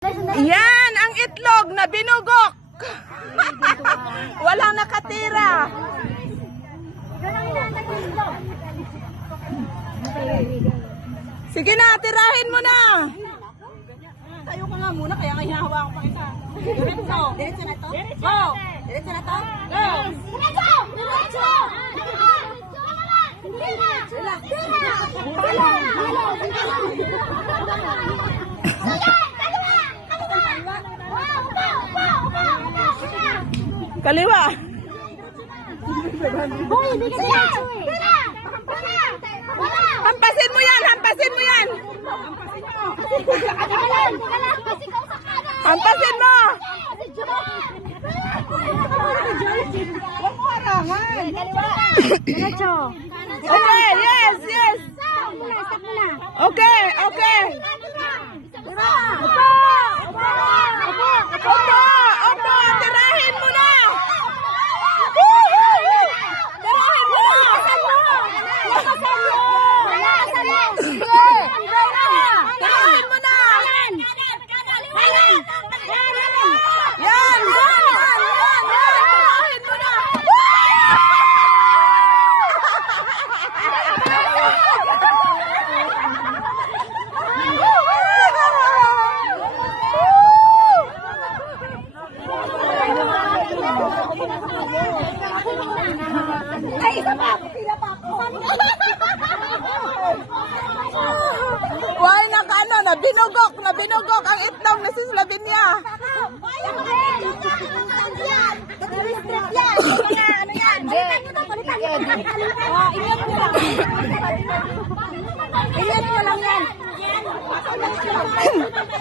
Yan ang itlog na binugok. Walang nakatira. Sige na, tirahin mo na. Tayo ka nga muna, kaya nga hinahawa ko pa isa. Diretso. Diretso na to? Go! Diretso na to? Go! Diretso! Diretso! Hindi na! Kaliwa. Boy, hindi ka diretso eh. Hampasin mo yan, hampasin mo yan. Hampasin mo. Diretso. Okay, yes, yes. Okay, okay. Opo, tirahin mo na. Tirahin mo na. Tirahin mo na. Yan. Tirahin mo na. Ay, isa pa! Pila pa ako! Why na binugok ang itlog na si Slavinia. Ano yan? Palitan mo lang yan.